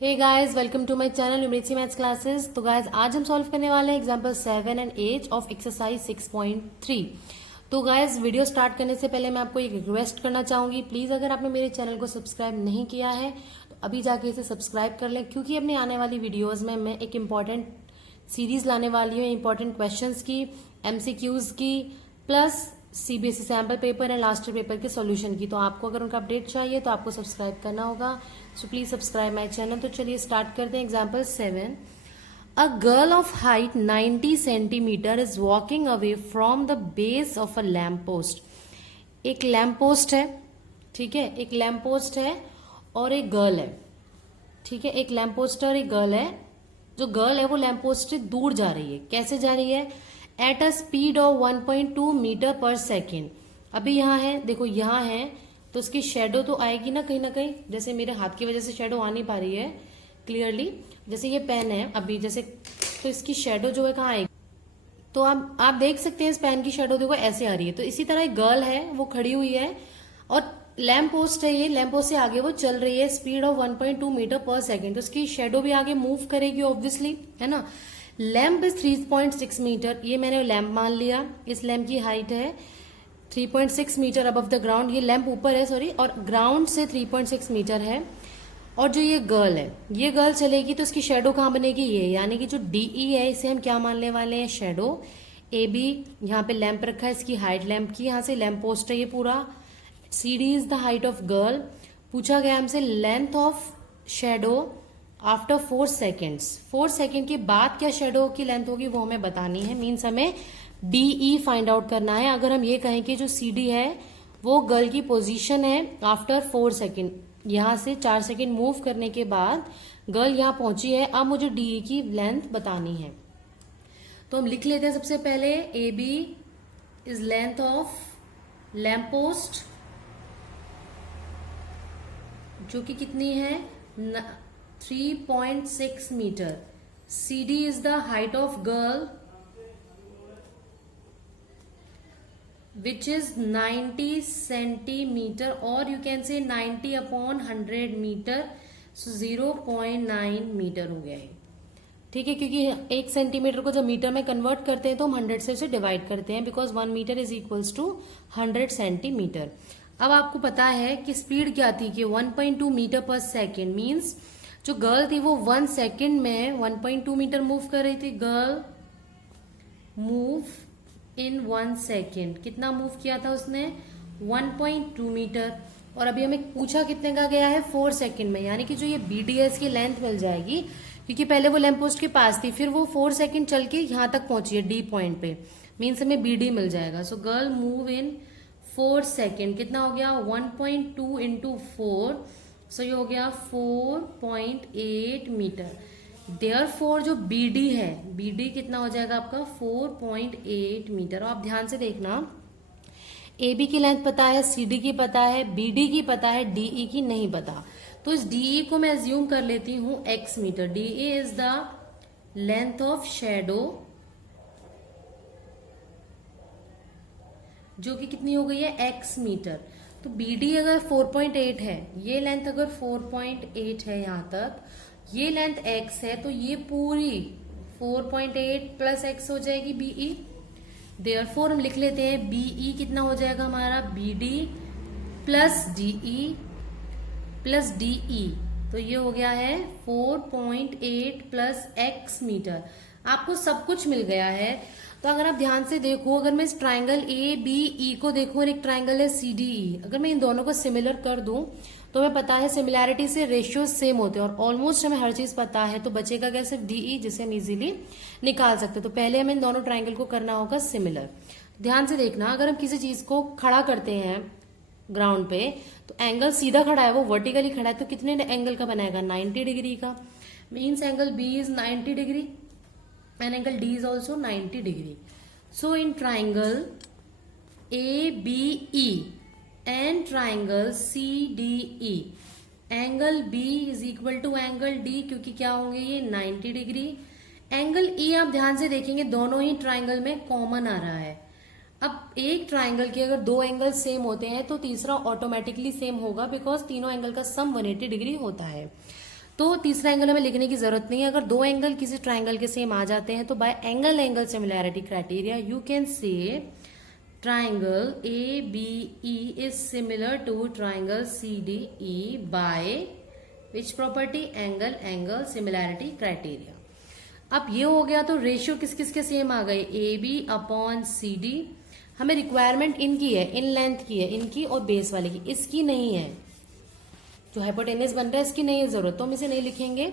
Hey guys, welcome to my channel numerics maths classes. तो guys, आज हम solve करने वाले हैं एग्जांपल 7 एंड 8 ऑफ एक्सरसाइज 6.3। तो गाइस, वीडियो स्टार्ट करने से पहले मैं आपको एक रिक्वेस्ट करना चाहूंगी। प्लीज अगर आपने मेरे चैनल को सब्सक्राइब नहीं किया है तो अभी जाके इसे सब्सक्राइब कर लें, क्योंकि अपने आने वाली वीडियोज में मैं एक इम्पॉर्टेंट सीरीज लाने वाली हूँ इम्पॉर्टेंट क्वेश्चंस की, एमसीक्यूज की, plus CBSE sample paper and last year paper के सॉल्यूशन की। तो आपको अगर उनका अपडेट चाहिए तो आपको सब्सक्राइब करना होगा। So please subscribe my channel. तो चलिए स्टार्ट करते हैं। Example 7। A girl of height 90 centimetre is walking away from the base of a lamp post. एक लैम्प पोस्ट है, ठीक है, एक लैम्प पोस्ट है और एक गर्ल है, ठीक है, एक लैम्प पोस्ट और एक गर्ल है। जो गर्ल है वो लैम्प पोस्ट से दूर जा रही है। कैसे जा रही है? At a speed of 1.2 metre per second. अभी यहाँ है, देखो यहाँ है, तो उसकी शेडो तो आएगी ना कहीं, जैसे मेरे हाथ की वजह से शेडो आ नहीं पा रही है क्लियरली। जैसे ये पेन है अभी, जैसे तो इसकी शेडो जो है कहाँ आएगी, तो आप देख सकते हैं इस पेन की शेडो देखो ऐसे आ रही है। तो इसी तरह एक गर्ल है, वो खड़ी हुई है और लैम्प पोस्ट है, ये लैम्प पोस्ट से आगे वो चल रही है speed of 1.2 metre per second. तो उसकी शेडो भी आगे मूव करेगी ऑब्वियसली, है ना। लैम्प इज 3.6 मीटर, ये मैंने लैम्प मान लिया। इस लैम्प की हाइट है 3.6 मीटर अबव द ग्राउंड। ये लैम्प ऊपर है, सॉरी, और ग्राउंड से 3.6 मीटर है। और जो ये गर्ल है, ये गर्ल चलेगी तो इसकी शेडो कहाँ बनेगी? ये, यानी कि जो डीई है इसे हम क्या मान लेने वाले हैं? शेडो। ए बी, यहाँ पे लैम्प रखा है, इसकी हाइट लैम्प की, यहाँ से लैम्प पोस्ट है ये पूरा। C D is the height of girl. पूछा गया हमसे length of shadow after 4 seconds. 4 second के बाद क्या शेडो की लेंथ होगी वो हमें बतानी है। मीन्स हमें डीई फाइंड आउट करना है। अगर हम ये कहें कि जो सी डी है वो गर्ल की पोजीशन है आफ्टर 4 सेकेंड, यहां से 4 सेकेंड मूव करने के बाद गर्ल यहां पहुंची है, अब मुझे डीई की लेंथ बतानी है। तो हम लिख लेते हैं सबसे पहले, A B is length of lamp post, जो कि कितनी है? 3.6 metre. C D is the height of girl which is 90 centimetre, और you can say 90 upon 100 metre, so 0.9 metre हो गया है, ठीक है। क्योंकि 1 सेंटीमीटर को जब मीटर में कन्वर्ट करते हैं तो हम 100 से उसे डिवाइड करते हैं, because 1 metre is equals to 100 centimetre. अब आपको पता है कि स्पीड क्या थी कि 1.2 मीटर पर सेकेंड। मीन्स जो गर्ल थी वो 1 सेकेंड में 1.2 मीटर मूव कर रही थी। Girl move in 1 second. कितना मूव किया था उसने? 1.2 मीटर। और अभी हमें पूछा कितने का गया है? 4 सेकेंड में, यानी कि जो ये बीडीएस की लेंथ मिल जाएगी, क्योंकि पहले वो लैम्प पोस्ट के पास थी, फिर वो 4 सेकेंड चल के यहां तक पहुंची है डी पॉइंट पे। मीन्स हमें बीडी मिल जाएगा। So girl move in 4 second. कितना हो गया? 1.2 इंटू 4, सो ये हो गया 4.8 मीटर। देयरफॉर जो बीडी है, बीडी कितना हो जाएगा आपका? 4.8 मीटर। और आप ध्यान से देखना, ए बी की लेंथ पता है, सी डी की पता है, बीडी की पता है, डीई की नहीं पता। तो इस डीई को मैं एज्यूम कर लेती हूं X metre. DE is the length of shadow, जो कि कितनी हो गई है? X metre. तो बीडी अगर 4.8 है, ये लेंथ अगर 4.8 है यहां तक, ये लेंथ एक्स है, तो ये पूरी 4.8 प्लस एक्स हो जाएगी बीई। देयरफॉर हम लिख लेते हैं बीई कितना हो जाएगा हमारा? BD plus DE plus DE. तो ये हो गया है 4.8 प्लस एक्स मीटर। आपको सब कुछ मिल गया है। तो अगर आप ध्यान से देखो, अगर मैं इस ट्राइंगल ए बी ई को देखूं और एक ट्राइंगल है सी डी ई, अगर मैं इन दोनों को सिमिलर कर दूं तो हमें पता है सिमिलैरिटी से रेशियो सेम होते हैं और ऑलमोस्ट हमें हर चीज पता है। तो बचेगा क्या? सिर्फ डीई, जिसे हम इजीली निकाल सकते हैं। तो पहले हमें इन दोनों ट्राइंगल को करना होगा सिमिलर। ध्यान से देखना, अगर हम किसी चीज को खड़ा करते हैं ग्राउंड पे, तो एंगल सीधा खड़ा है, वो वर्टिकली खड़ा है, तो कितने एंगल का बनाएगा? 90 डिग्री का। Means angle B is 90 degree and angle D is also 90 degree. So in triangle ABE and triangle CDE, angle B is equal to angle D, क्योंकि क्या होंगे ये? 90 डिग्री। एंगल E आप ध्यान से देखेंगे दोनों ही ट्राइंगल में कॉमन आ रहा है। अब एक ट्राइंगल के अगर दो एंगल सेम होते हैं तो तीसरा ऑटोमेटिकली सेम होगा, बिकॉज तीनों एंगल का सम 180 डिग्री होता है। तो तीसरा एंगल हमें लिखने की जरूरत नहीं है। अगर दो एंगल किसी ट्राइंगल के सेम आ जाते हैं तो by angle angle similarity criteria you can say triangle ABE is similar to triangle CDE by which property, angle angle similarity criteria. अब ये हो गया तो रेशियो किस किस के सेम आ गए, AB/CD। हमें रिक्वायरमेंट इनकी है, इन लेंथ की है, इनकी और बेस वाले की, इसकी नहीं है। जो हाइपोटेनस बन रहा है इसकी नहीं है जरूरत, तो हम इसे नहीं लिखेंगे।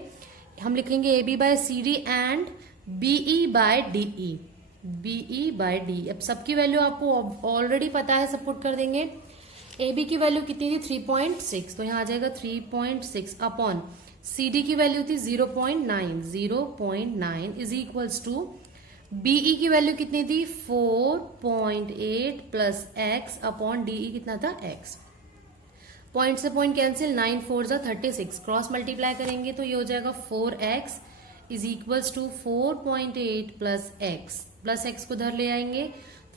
हम लिखेंगे AB/CD एंड BE/DE, BE/DE। अब सबकी वैल्यू आपको ऑलरेडी पता है, सब पुट कर देंगे। AB की वैल्यू कितनी थी 3.6, तो यहाँ आ जाएगा 3.6 अपॉन CD की वैल्यू थी 0.9 इज इक्वल्स टू BE की वैल्यू कितनी थी 4.8 प्लस x अपॉन DE कितना था x। पॉइंट से पॉइंट कैंसिल, 9 4 जा 36, क्रॉस मल्टीप्लाई करेंगे तो ये हो जाएगा 4x is equals to 4.8 plus x को धर ले आएंगे,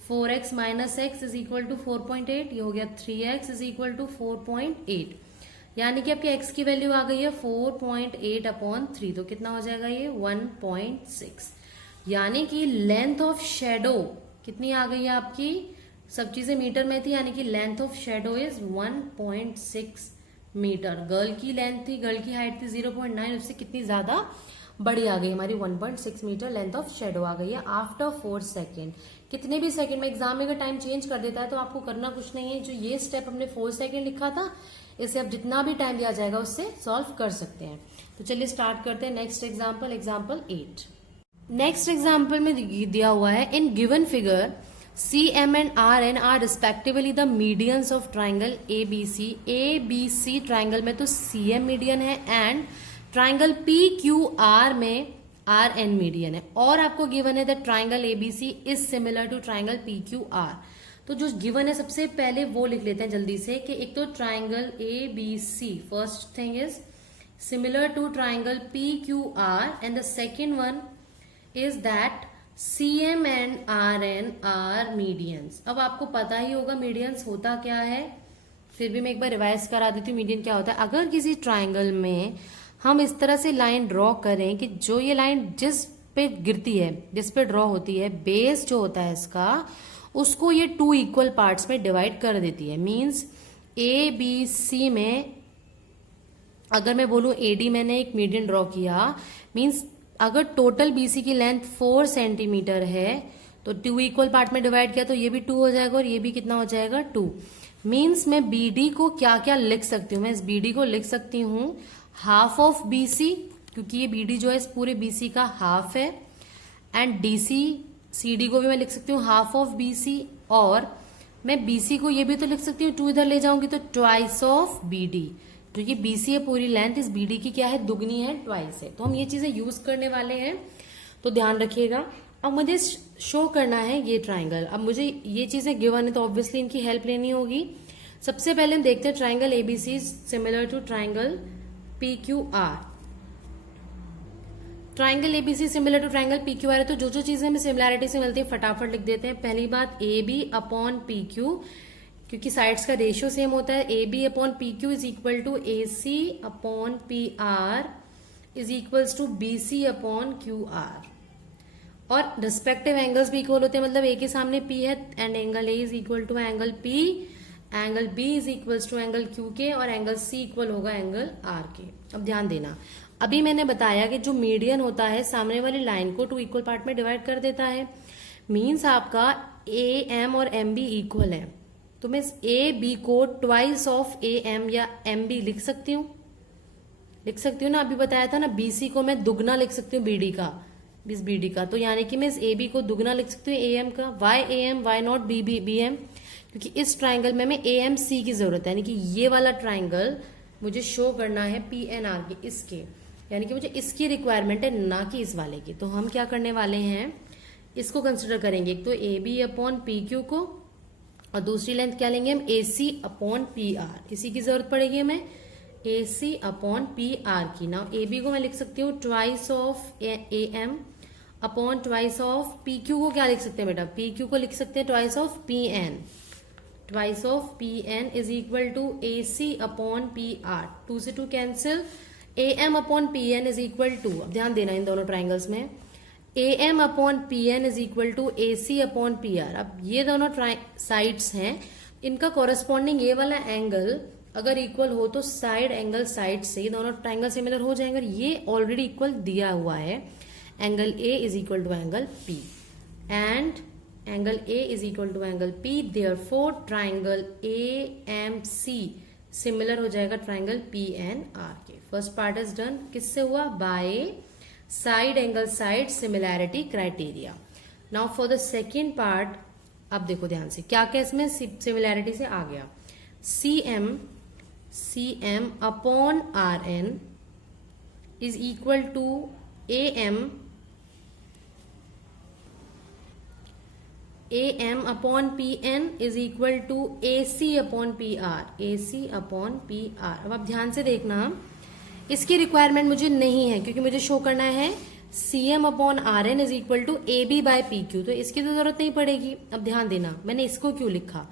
4x minus x is equal to 4.8, ये हो गया 3x इज इक्वल टू 4.8, यानी कि आपके x की वैल्यू आ गई है 4.8 अपॉन 3, तो कितना हो जाएगा ये 1.6। यानी कि लेंथ ऑफ शेडो कितनी आ गई है आपकी, सब चीजें मीटर में थी, यानी कि length of shadow is 1.6 metre. Girl की लेंथ थी, गर्ल की हाइट थी 0.9, उससे कितनी ज्यादा बड़ी आ गई हमारी 1.6 मीटर लेंथ ऑफ शेडो आ गई है आफ्टर 4 सेकेंड। कितने भी सेकंड में एग्जाम में अगर टाइम चेंज कर देता है तो आपको करना कुछ नहीं है, जो ये स्टेप हमने 4 सेकेंड लिखा था इसे अब जितना भी टाइम दिया जाएगा उससे सॉल्व कर सकते हैं। तो चलिए स्टार्ट करते हैं next example, example 8। Next example में दिया हुआ है in given figure CM and RN are respectively the medians of triangle ABC। ABC triangle में तो CM मीडियन है एंड ट्राइंगल PQR में RN मीडियन है, और आपको गिवन है the triangle ABC is similar to triangle PQR। तो जो गिवन है सबसे पहले वो लिख लेते हैं जल्दी से कि एक तो triangle ABC first thing is similar to triangle PQR and the second one is that CM and RN are medians. अब आपको पता ही होगा मीडियंस होता क्या है, फिर भी मैं एक बार रिवाइज करा देती हूँ मीडियन क्या होता है। अगर किसी ट्राइंगल में हम इस तरह से लाइन ड्रॉ करें कि जो ये लाइन जिस पे गिरती है, जिस पे ड्रॉ होती है, बेस जो होता है इसका, उसको ये 2 इक्वल पार्ट्स में डिवाइड कर देती है। मींस ABC में अगर मैं बोलूं AD मैंने एक मीडियन ड्रॉ किया, मींस अगर टोटल BC की लेंथ 4 सेंटीमीटर है तो 2 इक्वल पार्ट में डिवाइड किया तो ये भी 2 हो जाएगा और ये भी कितना हो जाएगा 2। मींस मैं BD को क्या क्या लिख सकती हूँ, मैं इस BD को लिख सकती हूँ हाफ ऑफ BC, क्योंकि ये BD जो है इस पूरे BC का हाफ है, एंड CD को भी मैं लिख सकती हूँ हाफ ऑफ BC, और मैं BC को ये भी तो लिख सकती हूँ, 2 इधर ले जाऊंगी तो ट्वाइस ऑफ BD, क्योंकि BC है पूरी लेंथ, इस BD की क्या है दुगनी है, ट्वाइस है। तो हम ये चीजें यूज करने वाले हैं, तो ध्यान रखिएगा। अब मुझे शो करना है ये ट्राइंगल, अब मुझे ये चीजें गिवन है तो ऑब्वियसली इनकी हेल्प लेनी होगी। सबसे पहले हम देखते हैं triangle ABC similar to triangle PQR। Triangle ABC similar to triangle PQR है, तो जो जो चीजें हमें सिमिलैरिटी से मिलती है फटाफट लिख देते हैं। पहली बात AB अपॉन PQ, क्योंकि साइड्स का रेशियो सेम होता है। AB upon PQ is equal to AC upon PR is equals to BC upon QR, और रिस्पेक्टिव एंगल्स भी इक्वल होते हैं, मतलब A के सामने P है and angle A is equal to angle P, angle B is equals to angle Q के, और एंगल C इक्वल होगा एंगल R के। अब ध्यान देना, अभी मैंने बताया कि जो मीडियन होता है सामने वाली लाइन को 2 इक्वल पार्ट में डिवाइड कर देता है। मीन्स आपका AM और MB इक्वल है, तो मैं इस AB को ट्वाइस ऑफ AM या MB लिख सकती हूँ, ना। अभी बताया था ना BC को मैं दुगना लिख सकती हूँ BD का, इस BD का, तो यानी कि मैं इस AB को दुगना लिख सकती हूँ AM का। Why AM, why not BM? क्योंकि इस ट्राइंगल में हमें AMC की जरूरत है, यानी कि ये वाला ट्राइंगल मुझे शो करना है PNR के, इसके, यानी कि मुझे इसकी रिक्वायरमेंट है, ना कि इस वाले की। तो हम क्या करने वाले हैं, इसको कंसिडर करेंगे, एक तो AB अपॉन PQ को, और दूसरी लेंथ क्या लेंगे हम AC अपॉन PR, इसी की जरूरत पड़ेगी हमें, AC अपॉन PR की। ना AB को मैं लिख सकती हूँ twice of AM upon twice of PQ को क्या लिख सकते हैं बेटा, PQ को लिख सकते हैं twice of PN, twice of PN is equal to AC upon PR। 2 से 2 cancel, A M upon P N is equal to, अब ध्यान देना इन दोनों ट्राइंगल्स में, A M upon P N is equal to A C upon P R. अब ये दोनों साइड्स हैं, इनका कॉरेस्पॉन्डिंग ये वाला एंगल अगर इक्वल हो तो साइड एंगल साइड से ये दोनों ट्राइंगल सिमिलर हो जाएंगे। ये ऑलरेडी इक्वल दिया हुआ है, angle A is equal to angle P and angle A is equal to angle P, therefore triangle A M C similar हो जाएगा ट्राइंगल पी एन आर के। फर्स्ट पार्ट इज डन, किससे हुआ? By side angle side similarity criteria. Now for the second part, अब देखो ध्यान से क्या क्या इसमें सिमिलैरिटी से आ गया। C M upon R N is equal to A M upon P N is equal to A C upon P R, A C upon P R. अब आप ध्यान से देखना, इसकी रिक्वायरमेंट मुझे नहीं है क्योंकि मुझे शो करना है C M upon R N is equal to A B by P Q, तो इसकी तो जरूरत नहीं पड़ेगी। अब ध्यान देना मैंने इसको क्यों लिखा,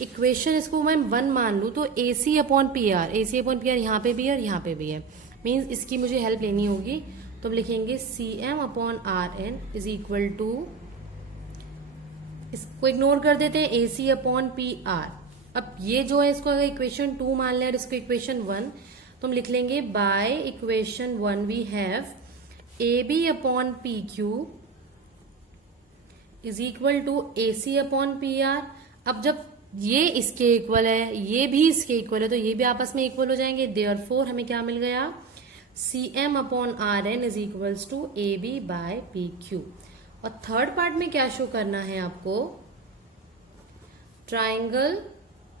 इक्वेशन इसको मैं 1 मान लू तो ए C upon P R, A C upon P are यहाँ पे भी है और यहाँ पे भी है, मीन्स इसकी मुझे हेल्प लेनी होगी। तो हम लिखेंगे C M upon R N is equal to, इसको इग्नोर कर देते हैं, A C upon P R. अब ये जो है इसको अगर इक्वेशन 2 मान लें और इसको इक्वेशन 1, तो हम लिख लेंगे by equation 1 we have A B upon P Q is equal to A C upon P R. अब जब ये इसके इक्वल है, ये भी इसके इक्वल है, तो ये भी आपस में इक्वल हो जाएंगे। देयरफॉर हमें क्या मिल गया, C M upon R N is equals to A B by P Q. और थर्ड पार्ट में क्या शो करना है आपको, triangle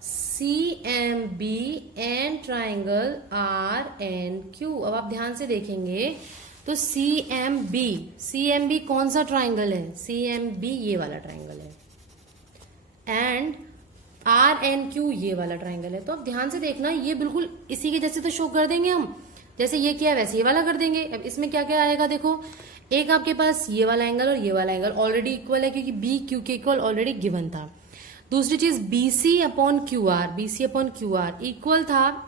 C M B and triangle R N Q. अब आप ध्यान से देखेंगे तो सी एम बी कौन सा ट्राइंगल है, सी एम बी ये वाला ट्राइंगल है एंड आर एन क्यू ये वाला ट्राइंगल है। तो अब ध्यान से देखना, ये बिल्कुल इसी के जैसे तो शो कर देंगे हम, जैसे ये किया है वैसे ये वाला कर देंगे। अब इसमें क्या क्या आएगा देखो, एक आपके पास ये वाला एंगल और ये वाला एंगल ऑलरेडी इक्वल है क्योंकि बी क्यू के इक्वल ऑलरेडी गिवन था। दूसरी चीज BC upon Q R equal था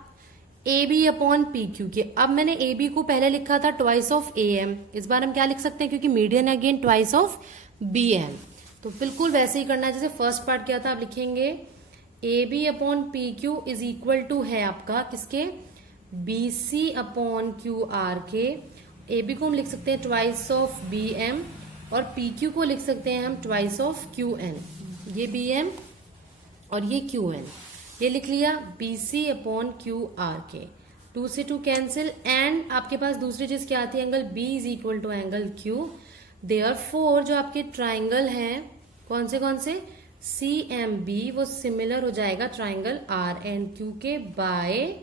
A B upon P Q के। अब मैंने ए बी को पहले लिखा था ट्वाइस ऑफ ए एम, इस बार हम क्या लिख सकते हैं क्योंकि median again twice of B M. तो बिल्कुल वैसे ही करना है जैसे फर्स्ट पार्ट किया था। आप लिखेंगे A B upon P Q is equal to है आपका किसके, B C upon Q R के। ए बी को हम लिख सकते हैं ट्वाइस ऑफ बी एम और पी क्यू को लिख सकते हैं हम ट्वाइस ऑफ क्यू एन। ये बी एम और ये क्यू एन, ये लिख लिया B C upon Q R के। 2 से 2 कैंसिल एंड आपके पास दूसरी चीज क्या आती है, angle B is equal to angle Q. Therefore जो आपके ट्राइंगल हैं कौन से सी एम बी, वो सिमिलर हो जाएगा ट्राइंगल आर एंड क्यू के by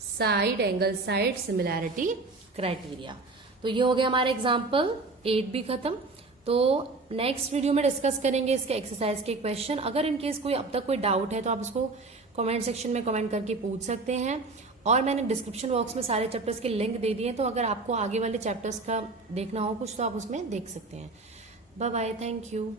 side angle side similarity criteria. तो ये हो गया हमारा एग्जाम्पल 8 भी खत्म। तो नेक्स्ट वीडियो में डिस्कस करेंगे इसके एक्सरसाइज के क्वेश्चन। अगर इनकेस कोई अब तक कोई डाउट है तो आप उसको कमेंट सेक्शन में कमेंट करके पूछ सकते हैं। और मैंने डिस्क्रिप्शन बॉक्स में सारे चैप्टर्स के लिंक दे दिए, तो अगर आपको आगे वाले चैप्टर्स का देखना हो कुछ तो आप उसमें देख सकते हैं। Bye bye, thank you.